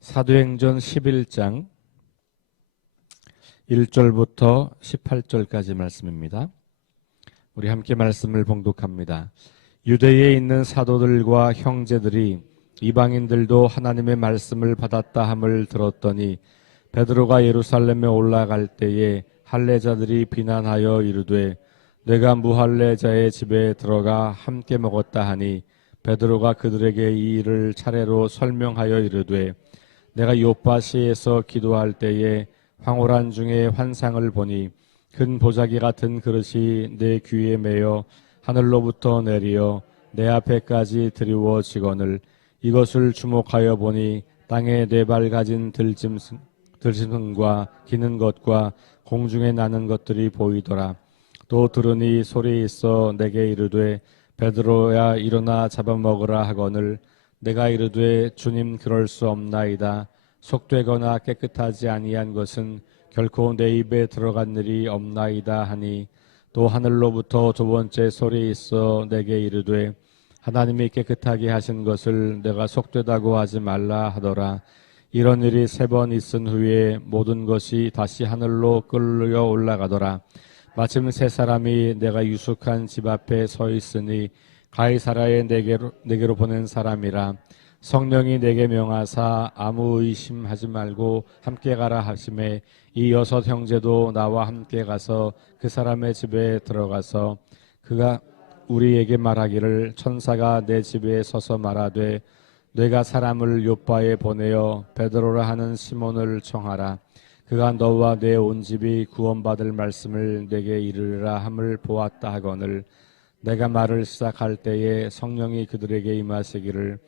사도행전 11장 1절부터 18절까지 말씀입니다. 우리 함께 말씀을 봉독합니다. 유대에 있는 사도들과 형제들이 이방인들도 하나님의 말씀을 받았다 함을 들었더니 베드로가 예루살렘에 올라갈 때에 할례자들이 비난하여 이르되 내가 무할례자의 집에 들어가 함께 먹었다 하니 베드로가 그들에게 이 일을 차례로 설명하여 이르되 내가 요빠시에서 기도할 때에 황홀한 중에 환상을 보니 큰 보자기 같은 그릇이 내 귀에 매여 하늘로부터 내리어 내 앞에까지 드리워지거늘 이것을 주목하여 보니 땅에 네 발 가진 들짐승과 기는 것과 공중에 나는 것들이 보이더라. 또 들으니 소리 있어 내게 이르되 베드로야 일어나 잡아먹으라 하거늘 내가 이르되 주님 그럴 수 없나이다. 속되거나 깨끗하지 아니한 것은 결코 내 입에 들어간 일이 없나이다 하니 또 하늘로부터 두 번째 소리 있어 내게 이르되 하나님이 깨끗하게 하신 것을 내가 속되다고 하지 말라 하더라. 이런 일이 3번 있은 후에 모든 것이 다시 하늘로 끌려 올라가더라. 마침 3사람이 내가 유숙한 집 앞에 서 있으니 가이사라의 내게로 보낸 사람이라. 성령이 내게 명하사 아무 의심하지 말고 함께 가라 하심에 이 6 형제도 나와 함께 가서 그 사람의 집에 들어가서 그가 우리에게 말하기를 천사가 내 집에 서서 말하되 내가 사람을 요빠에 보내어 베드로라 하는 시몬을 청하라. 그가 너와 내 온 집이 구원받을 말씀을 내게 이르리라 함을 보았다 하거늘 내가 말을 시작할 때에 성령이 그들에게 임하시기를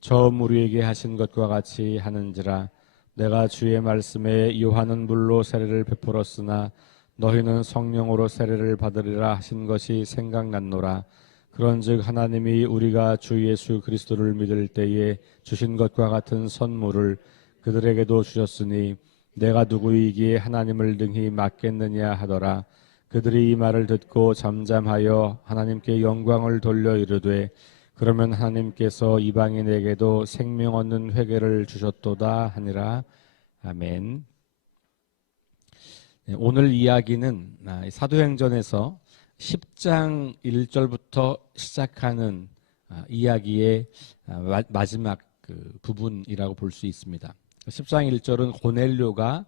처음 우리에게 하신 것과 같이 하는지라. 내가 주의 말씀에 요한은 물로 세례를 베풀었으나 너희는 성령으로 세례를 받으리라 하신 것이 생각났노라. 그런즉 하나님이 우리가 주 예수 그리스도를 믿을 때에 주신 것과 같은 선물을 그들에게도 주셨으니 내가 누구이기에 하나님을 능히 맡겠느냐 하더라. 그들이 이 말을 듣고 잠잠하여 하나님께 영광을 돌려 이르되 그러면 하나님께서 이방인에게도 생명 얻는 회개를 주셨도다 하니라. 아멘. 오늘 이야기는 사도행전에서 10장 1절부터 시작하는 이야기의 마지막 부분이라고 볼 수 있습니다. 10장 1절은 고넬료가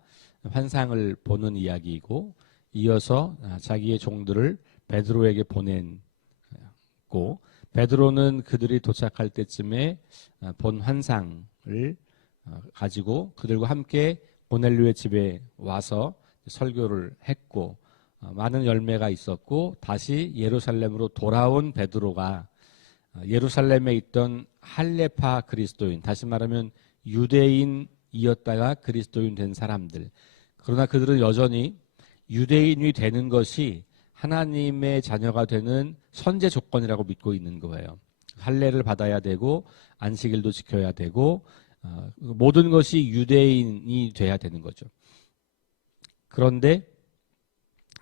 환상을 보는 이야기이고 이어서 자기의 종들을 베드로에게 보냈고 베드로는 그들이 도착할 때쯤에 본 환상을 가지고 그들과 함께 고넬료의 집에 와서 설교를 했고 많은 열매가 있었고 다시 예루살렘으로 돌아온 베드로가 예루살렘에 있던 할례파 그리스도인, 다시 말하면 유대인이었다가 그리스도인 된 사람들, 그러나 그들은 여전히 유대인이 되는 것이 하나님의 자녀가 되는 선제 조건이라고 믿고 있는 거예요. 할례를 받아야 되고 안식일도 지켜야 되고 모든 것이 유대인이 돼야 되는 거죠. 그런데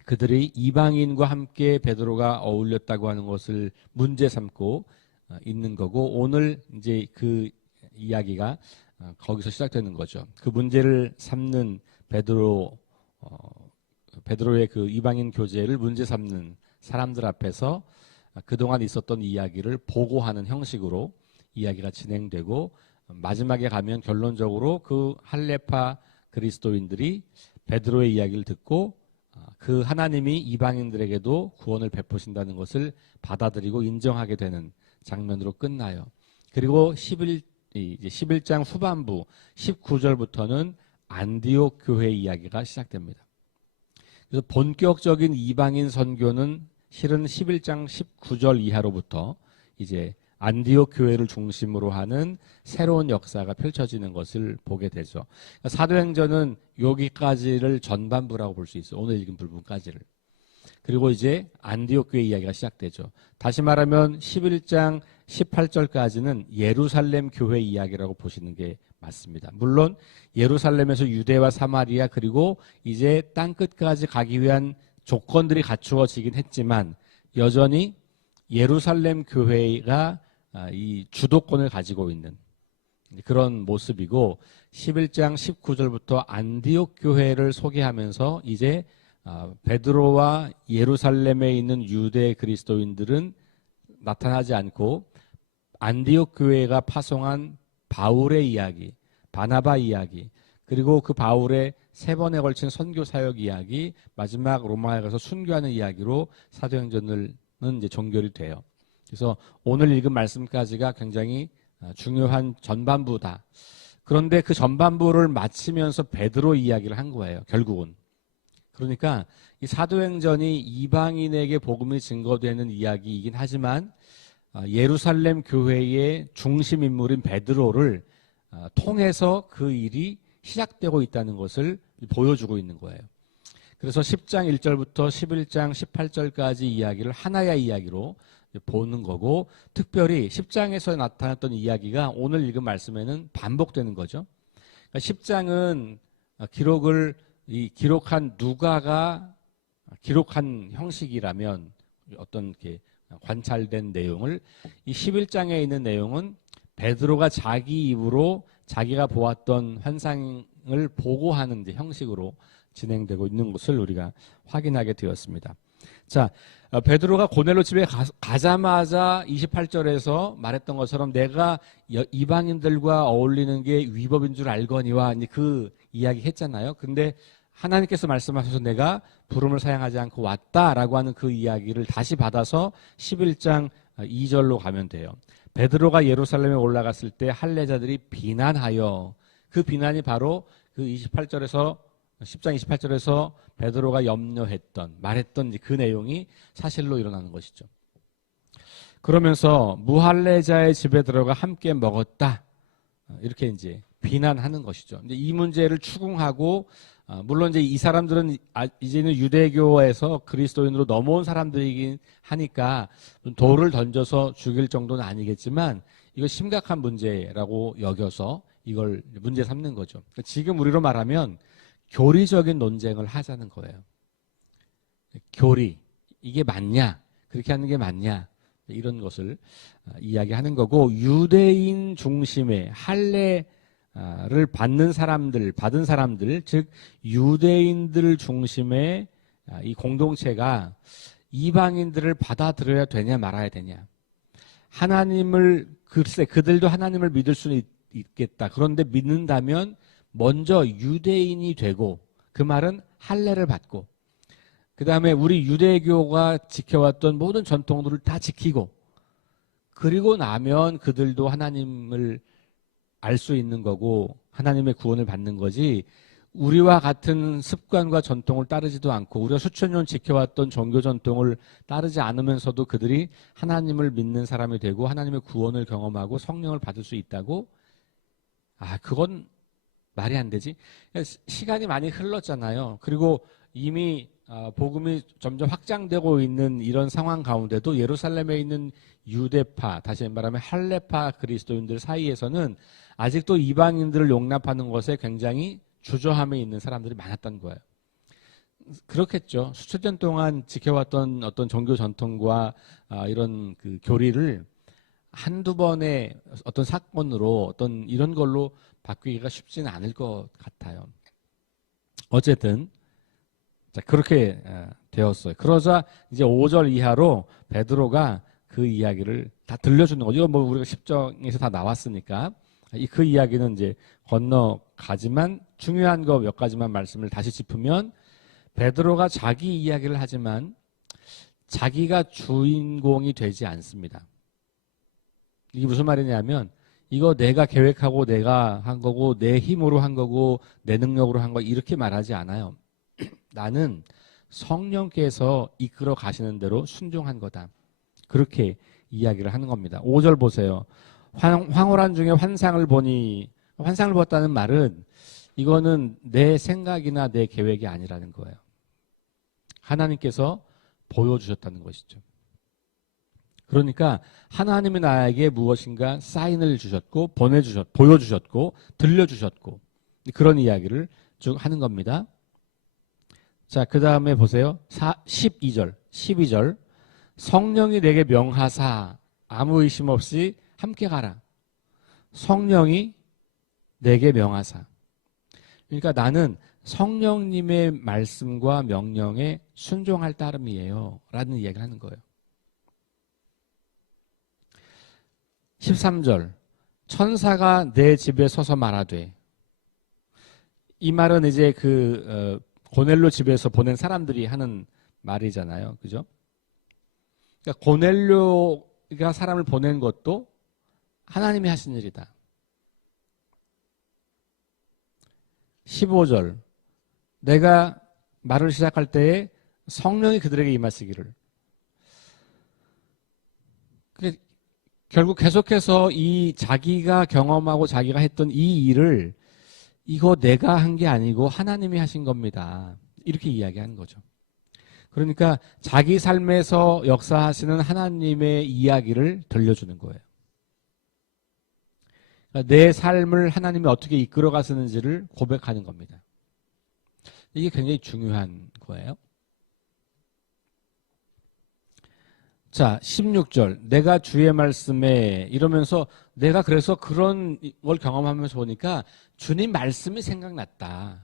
그들이 이방인과 함께 베드로가 어울렸다고 하는 것을 문제 삼고 있는 거고 오늘 이제 그 이야기가 거기서 시작되는 거죠. 그 문제를 삼는 베드로의 그 이방인 교제를 문제 삼는 사람들 앞에서 그동안 있었던 이야기를 보고하는 형식으로 이야기가 진행되고 마지막에 가면 결론적으로 그 할례파 그리스도인들이 베드로의 이야기를 듣고 그 하나님이 이방인들에게도 구원을 베푸신다는 것을 받아들이고 인정하게 되는 장면으로 끝나요. 그리고 11장 후반부 19절부터는 안디옥 교회 이야기가 시작됩니다. 그래서 본격적인 이방인 선교는 실은 11장 19절 이하로부터 이제 안디옥 교회를 중심으로 하는 새로운 역사가 펼쳐지는 것을 보게 되죠. 사도행전은 여기까지를 전반부라고 볼 수 있어요. 오늘 읽은 부분까지를. 그리고 이제 안디옥 교회 이야기가 시작되죠. 다시 말하면 11장 18절까지는 예루살렘 교회 이야기라고 보시는 게 맞습니다. 물론 예루살렘에서 유대와 사마리아 그리고 이제 땅끝까지 가기 위한 조건들이 갖추어지긴 했지만 여전히 예루살렘 교회가 이 주도권을 가지고 있는, 그런 모습이고 11장 19절부터 안디옥 교회를 소개하면서 이제 베드로와 예루살렘에 있는 유대 그리스도인들은 나타나지 않고 안디옥 교회가 파송한 바울의 이야기, 바나바 이야기, 그리고 그 바울의 3번에 걸친 선교 사역 이야기, 마지막 로마에 가서 순교하는 이야기로 사도행전은 이제 종결이 돼요. 그래서 오늘 읽은 말씀까지가 굉장히 중요한 전반부다. 그런데 그 전반부를 마치면서 베드로 이야기를 한 거예요. 결국은. 그러니까 이 사도행전이 이방인에게 복음이 증거되는 이야기이긴 하지만 예루살렘 교회의 중심 인물인 베드로를 통해서 그 일이 시작되고 있다는 것을 보여주고 있는 거예요. 그래서 10장 1절부터 11장 18절까지 이야기를 하나의 이야기로 보는 거고, 특별히 10장에서 나타났던 이야기가 오늘 읽은 말씀에는 반복되는 거죠. 그러니까 10장은 기록한 누가가 기록한 형식이라면 어떤 이렇게 관찰된 내용을, 이 11장에 있는 내용은 베드로가 자기 입으로 자기가 보았던 환상을 보고하는 형식으로 진행되고 있는 것을 우리가 확인하게 되었습니다. 자, 베드로가 고넬로 집에 가자마자 28절에서 말했던 것처럼 내가 이방인들과 어울리는 게 위법인 줄 알거니와 그 이야기 했잖아요. 근데 하나님께서 말씀하셔서 내가 부름을 사양하지 않고 왔다라고 하는 그 이야기를 다시 받아서 11장 2절로 가면 돼요. 베드로가 예루살렘에 올라갔을 때 할례자들이 비난하여, 그 비난이 바로 그 10장 28절에서 베드로가 말했던 그 내용이 사실로 일어나는 것이죠. 그러면서 무할례자의 집에 들어가 함께 먹었다, 이렇게 이제 비난하는 것이죠. 근데 이 문제를 추궁하고, 물론 이제 이 사람들은 이제는 유대교에서 그리스도인으로 넘어온 사람들이긴 하니까 돌을 던져서 죽일 정도는 아니겠지만 이거 심각한 문제라고 여겨서 이걸 문제 삼는 거죠. 지금 우리로 말하면 교리적인 논쟁을 하자는 거예요. 교리, 이게 맞냐? 그렇게 하는 게 맞냐? 이런 것을 이야기하는 거고, 유대인 중심의 할례를 받은 사람들, 즉 유대인들 중심의 이 공동체가 이방인들을 받아들여야 되냐 말아야 되냐. 글쎄 그들도 하나님을 믿을 수는 있겠다. 그런데 믿는다면 먼저 유대인이 되고, 그 말은 할례를 받고, 그 다음에 우리 유대교가 지켜왔던 모든 전통들을 다 지키고, 그리고 나면 그들도 하나님을 알 수 있는 거고 하나님의 구원을 받는 거지, 우리와 같은 습관과 전통을 따르지도 않고 우리가 수천 년 지켜왔던 종교 전통을 따르지 않으면서도 그들이 하나님을 믿는 사람이 되고 하나님의 구원을 경험하고 성령을 받을 수 있다고? 그건 말이 안 되지. 시간이 많이 흘렀잖아요. 그리고 이미 복음이 점점 확장되고 있는 이런 상황 가운데도 예루살렘에 있는 유대파, 다시 말하면 할례파 그리스도인들 사이에서는 아직도 이방인들을 용납하는 것에 굉장히 주저함에 있는 사람들이 많았던 거예요. 그렇겠죠. 수천 년 동안 지켜왔던 어떤 종교 전통과 이런 그 교리를 한두 번의 어떤 사건으로 어떤 이런 걸로 바뀌기가 쉽지는 않을 것 같아요. 어쨌든 그렇게 되었어요. 그러자 이제 5절 이하로 베드로가 그 이야기를 다 들려주는 거죠. 이거 우리가 10장에서 다 나왔으니까 그 이야기는 이제 건너가지만 중요한 거 몇 가지만 말씀을 다시 짚으면, 베드로가 자기 이야기를 하지만 자기가 주인공이 되지 않습니다. 이게 무슨 말이냐면, 이거 내가 계획하고 내가 한 거고 내 힘으로 한 거고 내 능력으로 한 거, 이렇게 말하지 않아요. 나는 성령께서 이끌어 가시는 대로 순종한 거다, 그렇게 이야기를 하는 겁니다. 5절 보세요. 황홀한 중에 환상을 보았다는 말은 이거는 내 생각이나 내 계획이 아니라는 거예요. 하나님께서 보여주셨다는 것이죠. 그러니까 하나님이 나에게 무엇인가 사인을 주셨고 보여주셨고 들려주셨고, 그런 이야기를 쭉 하는 겁니다. 자, 그 다음에 보세요. 12절. 성령이 내게 명하사 아무 의심 없이 함께 가라. 성령이 내게 명하사. 그러니까 나는 성령님의 말씀과 명령에 순종할 따름이에요 라는 이야기를 하는 거예요. 13절 천사가 내 집에 서서 말하되. 이 말은 이제 고넬료 집에서 보낸 사람들이 하는 말이잖아요. 그죠? 그러니까 고넬료가 사람을 보낸 것도 하나님이 하신 일이다. 15절 내가 말을 시작할 때에 성령이 그들에게 임하시기를. 결국 계속해서 이 자기가 경험하고 자기가 했던 이 일을 이거 내가 한 게 아니고 하나님이 하신 겁니다. 이렇게 이야기하는 거죠. 그러니까 자기 삶에서 역사하시는 하나님의 이야기를 들려주는 거예요. 그러니까 내 삶을 하나님이 어떻게 이끌어 가시는지를 고백하는 겁니다. 이게 굉장히 중요한 거예요. 자, 16절. 내가 주의 말씀에 이러면서 내가 그래서 그런 걸 경험하면서 보니까 주님 말씀이 생각났다.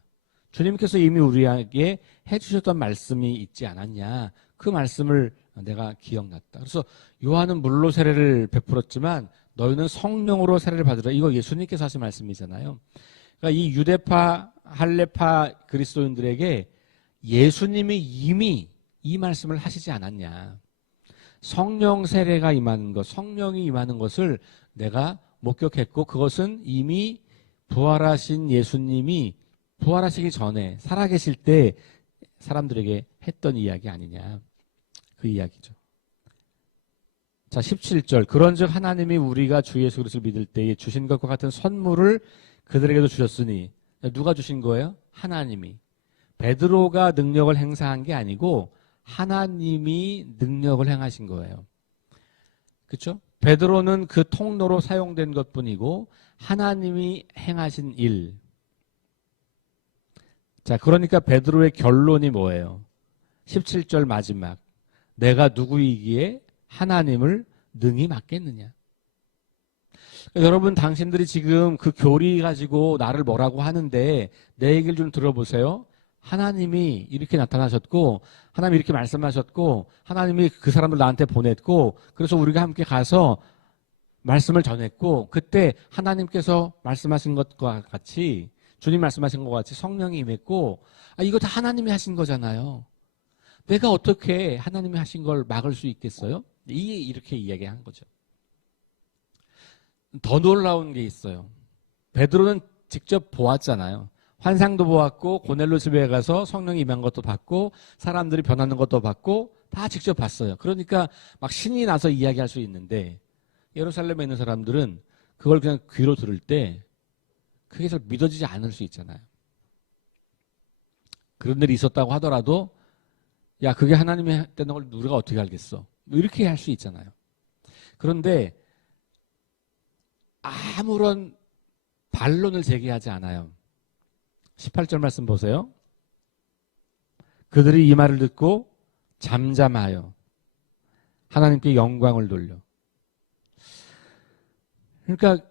주님께서 이미 우리에게 해주셨던 말씀이 있지 않았냐. 그 말씀을 내가 기억났다. 그래서 요한은 물로 세례를 베풀었지만 너희는 성령으로 세례를 받으라. 이거 예수님께서 하신 말씀이잖아요. 그러니까 이 유대파, 할례파 그리스도인들에게 예수님이 이미 이 말씀을 하시지 않았냐. 성령 세례가 임하는 것, 성령이 임하는 것을 내가 목격했고 그것은 이미 부활하신 예수님이 부활하시기 전에 살아계실 때 사람들에게 했던 이야기 아니냐. 그 이야기죠. 자, 17절. 그런즉 하나님이 우리가 주 예수 그리스도를 믿을 때에 주신 것과 같은 선물을 그들에게도 주셨으니. 누가 주신 거예요? 하나님이. 베드로가 능력을 행사한 게 아니고 하나님이 능력을 행하신 거예요. 그렇죠? 베드로는 그 통로로 사용된 것뿐이고 하나님이 행하신 일. 자, 그러니까 베드로의 결론이 뭐예요? 17절 마지막. 내가 누구이기에 하나님을 능히 맡겠느냐. 그러니까 여러분 당신들이 지금 그 교리 가지고 나를 뭐라고 하는데 내 얘기를 좀 들어보세요. 하나님이 이렇게 나타나셨고 하나님이 이렇게 말씀하셨고 하나님이 그 사람을 나한테 보냈고 그래서 우리가 함께 가서 말씀을 전했고 그때 하나님께서 말씀하신 것과 같이 주님 말씀하신 것과 같이 성령이 임했고 이거 다 하나님이 하신 거잖아요. 내가 어떻게 하나님이 하신 걸 막을 수 있겠어요? 이렇게 이야기한 거죠. 더 놀라운 게 있어요. 베드로는 직접 보았잖아요. 환상도 보았고 고넬료 집에 가서 성령이 임한 것도 봤고 사람들이 변하는 것도 봤고 다 직접 봤어요. 그러니까 막 신이 나서 이야기할 수 있는데 예루살렘에 있는 사람들은 그걸 그냥 귀로 들을 때 그게 잘 믿어지지 않을 수 있잖아요. 그런 일이 있었다고 하더라도 야 그게 하나님이 했다는 걸 우리가 어떻게 알겠어? 뭐 이렇게 할 수 있잖아요. 그런데 아무런 반론을 제기하지 않아요. 18절 말씀 보세요. 그들이 이 말을 듣고 잠잠하여 하나님께 영광을 돌려. 그러니까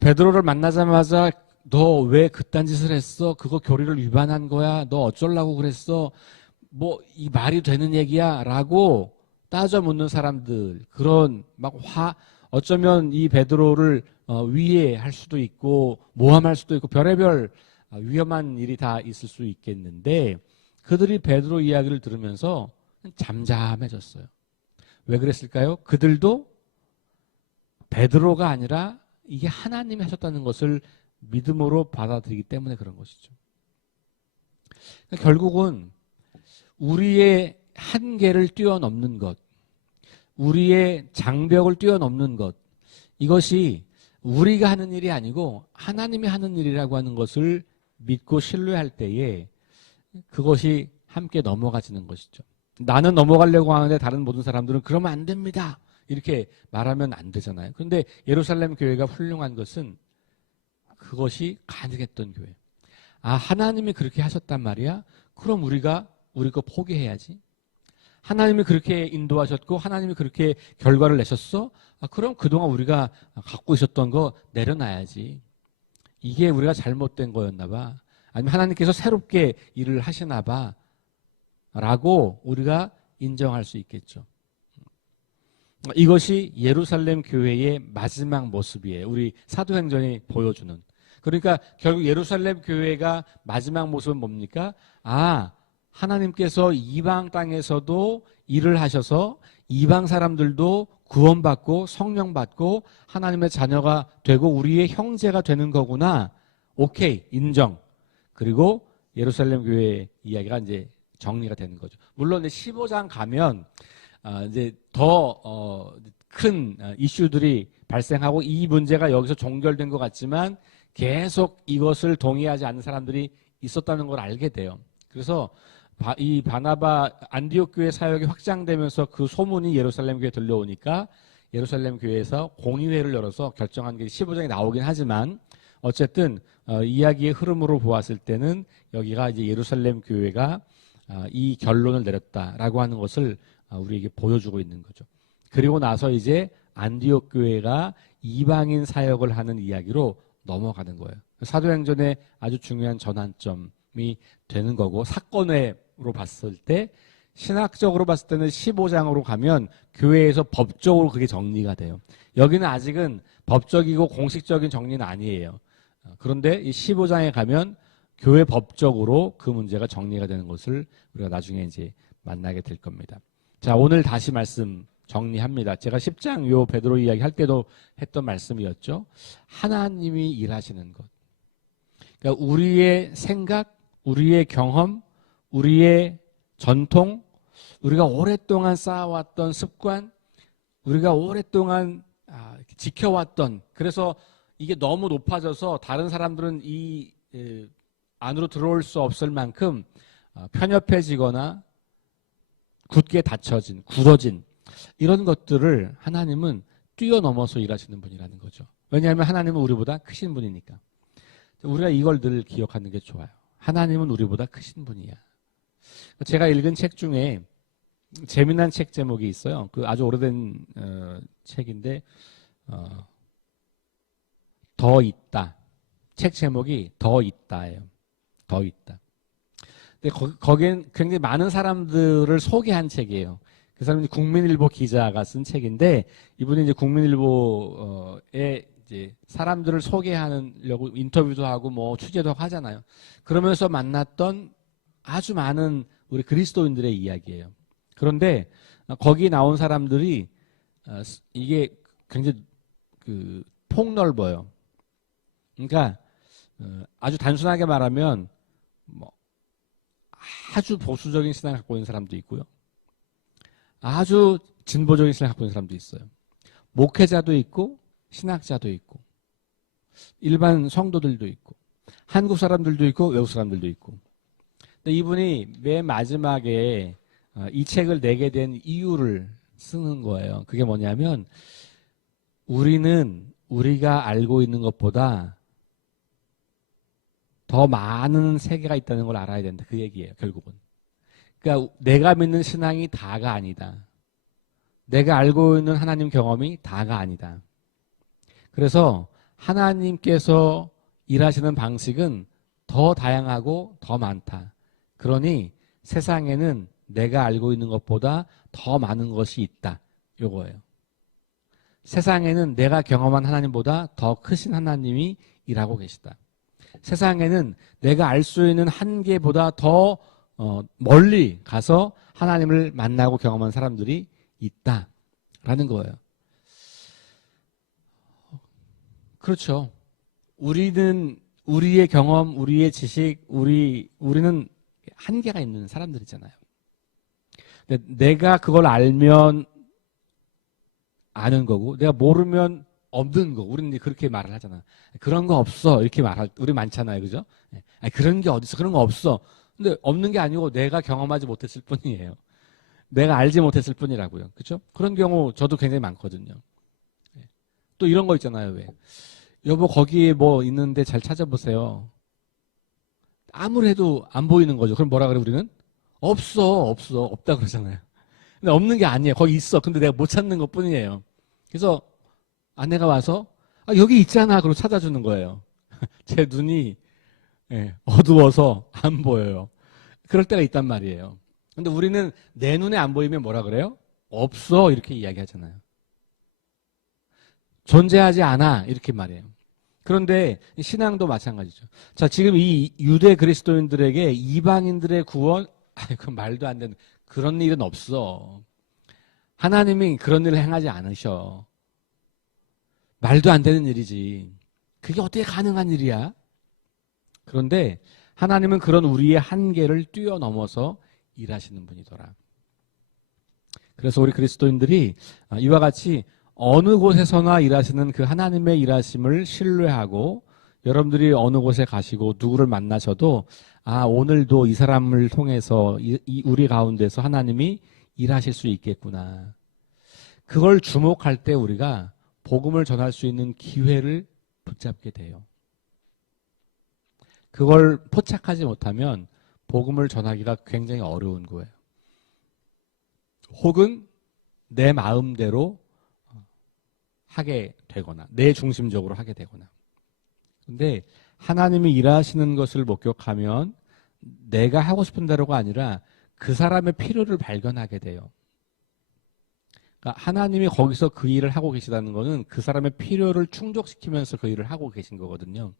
베드로를 만나자마자 너 왜 그딴 짓을 했어? 그거 교리를 위반한 거야? 너 어쩌려고 그랬어? 뭐 이 말이 되는 얘기야? 라고 따져 묻는 사람들, 그런 막 어쩌면 이 베드로를 위해할 수도 있고 모함할 수도 있고 별의별 위험한 일이 다 있을 수 있겠는데 그들이 베드로 이야기를 들으면서 잠잠해졌어요. 왜 그랬을까요? 그들도 베드로가 아니라 이게 하나님이 하셨다는 것을 믿음으로 받아들이기 때문에 그런 것이죠. 그러니까 결국은 우리의 한계를 뛰어넘는 것, 우리의 장벽을 뛰어넘는 것, 이것이 우리가 하는 일이 아니고 하나님이 하는 일이라고 하는 것을 믿고 신뢰할 때에 그것이 함께 넘어가지는 것이죠. 나는 넘어가려고 하는데 다른 모든 사람들은 그러면 안 됩니다. 이렇게 말하면 안 되잖아요. 그런데 예루살렘 교회가 훌륭한 것은 그것이 가능했던 교회. 하나님이 그렇게 하셨단 말이야? 그럼 우리가 우리 거 포기해야지. 하나님이 그렇게 인도하셨고 하나님이 그렇게 결과를 내셨어? 그럼 그동안 우리가 갖고 있었던 거 내려놔야지. 이게 우리가 잘못된 거였나 봐. 아니면 하나님께서 새롭게 일을 하시나 봐. 라고 우리가 인정할 수 있겠죠. 이것이 예루살렘 교회의 마지막 모습이에요. 우리 사도행전이 보여주는. 그러니까 결국 예루살렘 교회가 마지막 모습은 뭡니까? 하나님께서 이방 땅에서도 일을 하셔서 이방 사람들도 구원받고 성령 받고 하나님의 자녀가 되고 우리의 형제가 되는 거구나. 오케이, 인정. 그리고 예루살렘 교회 이야기가 이제 정리가 되는 거죠. 물론 15장 가면 이제 더 큰 이슈들이 발생하고 이 문제가 여기서 종결된 것 같지만 계속 이것을 동의하지 않는 사람들이 있었다는 걸 알게 돼요. 그래서 이 바나바 안디옥 교회 사역이 확장되면서 그 소문이 예루살렘 교회에 들려오니까 예루살렘 교회에서 공의회를 열어서 결정한 게 15장에 나오긴 하지만 어쨌든 이야기의 흐름으로 보았을 때는 여기가 이제 예루살렘 교회가 이 결론을 내렸다라고 하는 것을 우리에게 보여주고 있는 거죠. 그리고 나서 이제 안디옥 교회가 이방인 사역을 하는 이야기로 넘어가는 거예요. 사도행전의 아주 중요한 전환점이 되는 거고 사건으로 봤을 때 신학적으로 봤을 때는 15장으로 가면 교회에서 법적으로 그게 정리가 돼요. 여기는 아직은 법적이고 공식적인 정리는 아니에요. 그런데 이 15장에 가면 교회 법적으로 그 문제가 정리가 되는 것을 우리가 나중에 이제 만나게 될 겁니다. 자, 오늘 다시 말씀 정리합니다. 제가 10장 요 베드로 이야기 할 때도 했던 말씀이었죠. 하나님이 일하시는 것. 그러니까 우리의 생각, 우리의 경험, 우리의 전통, 우리가 오랫동안 쌓아왔던 습관, 우리가 오랫동안 지켜왔던, 그래서 이게 너무 높아져서 다른 사람들은 이 안으로 들어올 수 없을 만큼 편협해지거나 굳게 닫혀진, 굳어진 이런 것들을 하나님은 뛰어넘어서 일하시는 분이라는 거죠. 왜냐하면 하나님은 우리보다 크신 분이니까. 우리가 이걸 늘 기억하는 게 좋아요. 하나님은 우리보다 크신 분이야. 제가 읽은 책 중에 재미난 책 제목이 있어요. 그 아주 오래된 책인데 더 있다. 책 제목이 더 있다예요. 더 있다. 근데 거기엔 굉장히 많은 사람들을 소개한 책이에요. 그 사람이 국민일보 기자가 쓴 책인데 이분이 이제 국민일보에 이제 사람들을 소개하려고 인터뷰도 하고 뭐 취재도 하잖아요. 그러면서 만났던 아주 많은 우리 그리스도인들의 이야기예요. 그런데 거기 나온 사람들이 이게 굉장히 폭넓어요. 그러니까 아주 단순하게 말하면 뭐 아주 보수적인 신앙을 갖고 있는 사람도 있고요. 아주 진보적인 신앙을 갖고 있는 사람도 있어요. 목회자도 있고 신학자도 있고 일반 성도들도 있고 한국 사람들도 있고 외국 사람들도 있고. 근데 이분이 맨 마지막에 이 책을 내게 된 이유를 쓰는 거예요. 그게 뭐냐면 우리는 우리가 알고 있는 것보다 더 많은 세계가 있다는 걸 알아야 된다. 그 얘기예요, 결국은. 그러니까 내가 믿는 신앙이 다가 아니다. 내가 알고 있는 하나님 경험이 다가 아니다. 그래서 하나님께서 일하시는 방식은 더 다양하고 더 많다. 그러니 세상에는 내가 알고 있는 것보다 더 많은 것이 있다. 요거예요. 세상에는 내가 경험한 하나님보다 더 크신 하나님이 일하고 계시다. 세상에는 내가 알 수 있는 한계보다 더 멀리 가서 하나님을 만나고 경험한 사람들이 있다라는 거예요. 그렇죠. 우리는 우리의 경험, 우리의 지식, 우리는 한계가 있는 사람들이잖아요. 근데 내가 그걸 알면 아는 거고, 내가 모르면 없는 거. 우리는 그렇게 말을 하잖아. 그런 거 없어. 이렇게 우리 많잖아요. 그죠? 그런 게 어딨어. 그런 거 없어. 근데 없는 게 아니고 내가 경험하지 못했을 뿐이에요. 내가 알지 못했을 뿐이라고요. 그렇죠? 그런 경우 저도 굉장히 많거든요. 또 이런 거 있잖아요. 왜? 여보 거기에 뭐 있는데 잘 찾아보세요. 아무리 해도 안 보이는 거죠. 그럼 뭐라 그래 우리는? 없어. 없다 그러잖아요. 근데 없는 게 아니에요. 거기 있어. 근데 내가 못 찾는 것 뿐이에요. 그래서 아내가 와서 여기 있잖아. 그러고 찾아주는 거예요. 제 눈이 어두워서 안 보여요. 그럴 때가 있단 말이에요. 근데 우리는 내 눈에 안 보이면 뭐라 그래요? 없어 이렇게 이야기하잖아요. 존재하지 않아 이렇게 말해요. 그런데 신앙도 마찬가지죠. 자, 지금 이 유대 그리스도인들에게 이방인들의 구원, 그 말도 안 되는 그런 일은 없어. 하나님이 그런 일을 행하지 않으셔. 말도 안 되는 일이지. 그게 어떻게 가능한 일이야? 그런데 하나님은 그런 우리의 한계를 뛰어넘어서 일하시는 분이더라. 그래서 우리 그리스도인들이 이와 같이 어느 곳에서나 일하시는 그 하나님의 일하심을 신뢰하고 여러분들이 어느 곳에 가시고 누구를 만나셔도 오늘도 이 사람을 통해서 우리 가운데서 하나님이 일하실 수 있겠구나. 그걸 주목할 때 우리가 복음을 전할 수 있는 기회를 붙잡게 돼요. 그걸 포착하지 못하면 복음을 전하기가 굉장히 어려운 거예요. 혹은 내 마음대로 하게 되거나 내 중심적으로 하게 되거나. 근데 하나님이 일하시는 것을 목격하면 내가 하고 싶은 대로가 아니라 그 사람의 필요를 발견하게 돼요. 그러니까 하나님이 거기서 그 일을 하고 계시다는 것은 그 사람의 필요를 충족시키면서 그 일을 하고 계신 거거든요.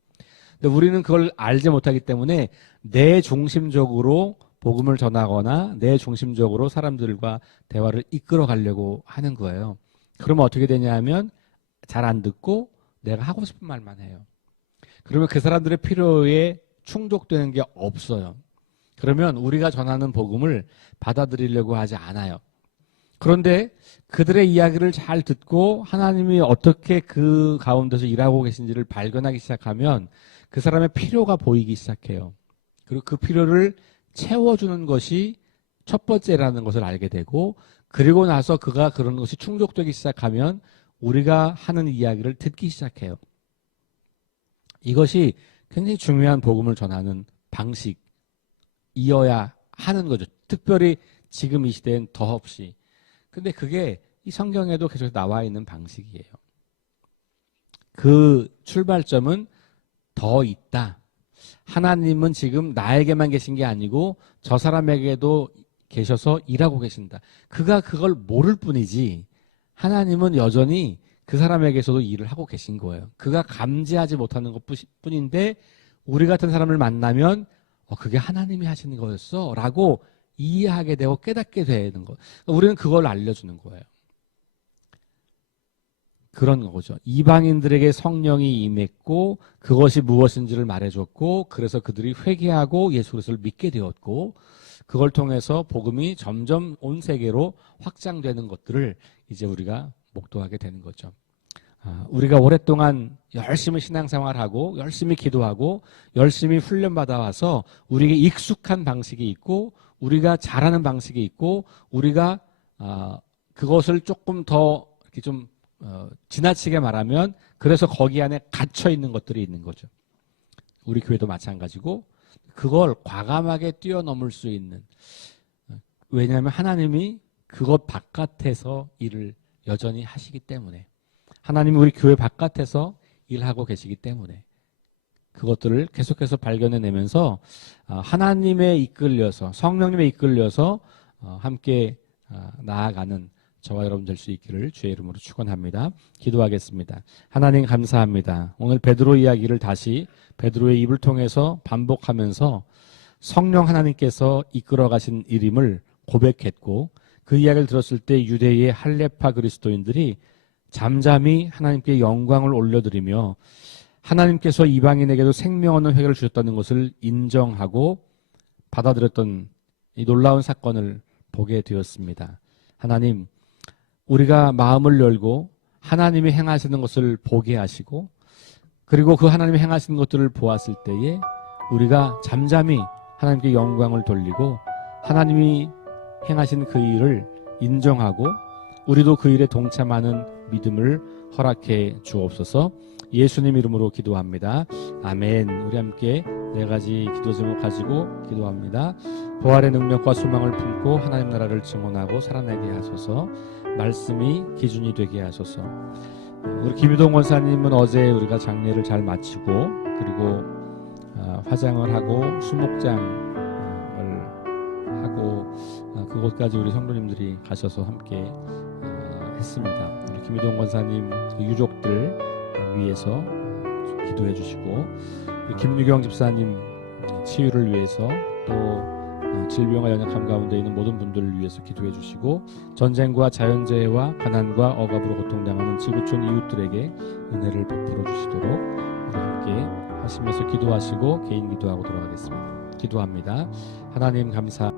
근데 우리는 그걸 알지 못하기 때문에 내 중심적으로 복음을 전하거나 내 중심적으로 사람들과 대화를 이끌어 가려고 하는 거예요. 그러면 어떻게 되냐 하면 잘 안 듣고 내가 하고 싶은 말만 해요. 그러면 그 사람들의 필요에 충족되는 게 없어요. 그러면 우리가 전하는 복음을 받아들이려고 하지 않아요. 그런데 그들의 이야기를 잘 듣고 하나님이 어떻게 그 가운데서 일하고 계신지를 발견하기 시작하면 그 사람의 필요가 보이기 시작해요. 그리고 그 필요를 채워주는 것이 첫 번째라는 것을 알게 되고, 그리고 나서 그가 그런 것이 충족되기 시작하면 우리가 하는 이야기를 듣기 시작해요. 이것이 굉장히 중요한 복음을 전하는 방식이어야 하는 거죠. 특별히 지금 이 시대엔 더없이. 근데 그게 이 성경에도 계속 나와 있는 방식이에요. 그 출발점은 더 있다. 하나님은 지금 나에게만 계신 게 아니고 저 사람에게도 계셔서 일하고 계신다. 그가 그걸 모를 뿐이지 하나님은 여전히 그 사람에게서도 일을 하고 계신 거예요. 그가 감지하지 못하는 것 뿐인데 우리 같은 사람을 만나면 그게 하나님이 하시는 거였어 라고 이해하게 되고 깨닫게 되는 거. 우리는 그걸 알려주는 거예요. 그런 거죠. 이방인들에게 성령이 임했고 그것이 무엇인지를 말해줬고 그래서 그들이 회개하고 예수 그리스도를 믿게 되었고 그걸 통해서 복음이 점점 온 세계로 확장되는 것들을 이제 우리가 목도하게 되는 거죠. 우리가 오랫동안 열심히 신앙생활하고 열심히 기도하고 열심히 훈련받아 와서 우리에게 익숙한 방식이 있고 우리가 잘하는 방식이 있고 우리가 그것을 조금 더 이렇게 좀 지나치게 말하면 그래서 거기 안에 갇혀 있는 것들이 있는 거죠. 우리 교회도 마찬가지고 그걸 과감하게 뛰어넘을 수 있는, 왜냐하면 하나님이 그것 바깥에서 일을 여전히 하시기 때문에, 하나님이 우리 교회 바깥에서 일하고 계시기 때문에 그것들을 계속해서 발견해내면서 하나님에 이끌려서 성령님에 이끌려서 함께 나아가는 저와 여러분 될 수 있기를 주의 이름으로 축원합니다. 기도하겠습니다. 하나님 감사합니다. 오늘 베드로 이야기를 다시 베드로의 입을 통해서 반복하면서 성령 하나님께서 이끌어 가신 일임을 고백했고 그 이야기를 들었을 때 유대의 할레파 그리스도인들이 잠잠히 하나님께 영광을 올려드리며 하나님께서 이방인에게도 생명 얻는 회개를 주셨다는 것을 인정하고 받아들였던 이 놀라운 사건을 보게 되었습니다. 하나님, 우리가 마음을 열고 하나님이 행하시는 것을 보게 하시고 그리고 그 하나님이 행하시는 것들을 보았을 때에 우리가 잠잠히 하나님께 영광을 돌리고 하나님이 행하신 그 일을 인정하고 우리도 그 일에 동참하는 믿음을 허락해 주옵소서. 예수님 이름으로 기도합니다. 아멘. 우리 함께 네 가지 기도 제목 가지고 기도합니다. 부활의 능력과 소망을 품고 하나님 나라를 증언하고 살아내게 하소서. 말씀이 기준이 되게 하소서. 우리 김유동 원사님은 어제 우리가 장례를 잘 마치고 그리고 화장을 하고 수목장을 하고 그곳까지 우리 성도님들이 가셔서 함께 했습니다. 우리 김희동 권사님 그 유족들 위해서 기도해 주시고, 우리 김유경 집사님 치유를 위해서, 또 질병과 연약함 가운데 있는 모든 분들을 위해서 기도해 주시고, 전쟁과 자연재해와 가난과 억압으로 고통당하는 지구촌 이웃들에게 은혜를 베풀어 주시도록 우리 함께 하시면서 기도하시고 개인 기도하고 돌아가겠습니다. 기도합니다. 하나님 감사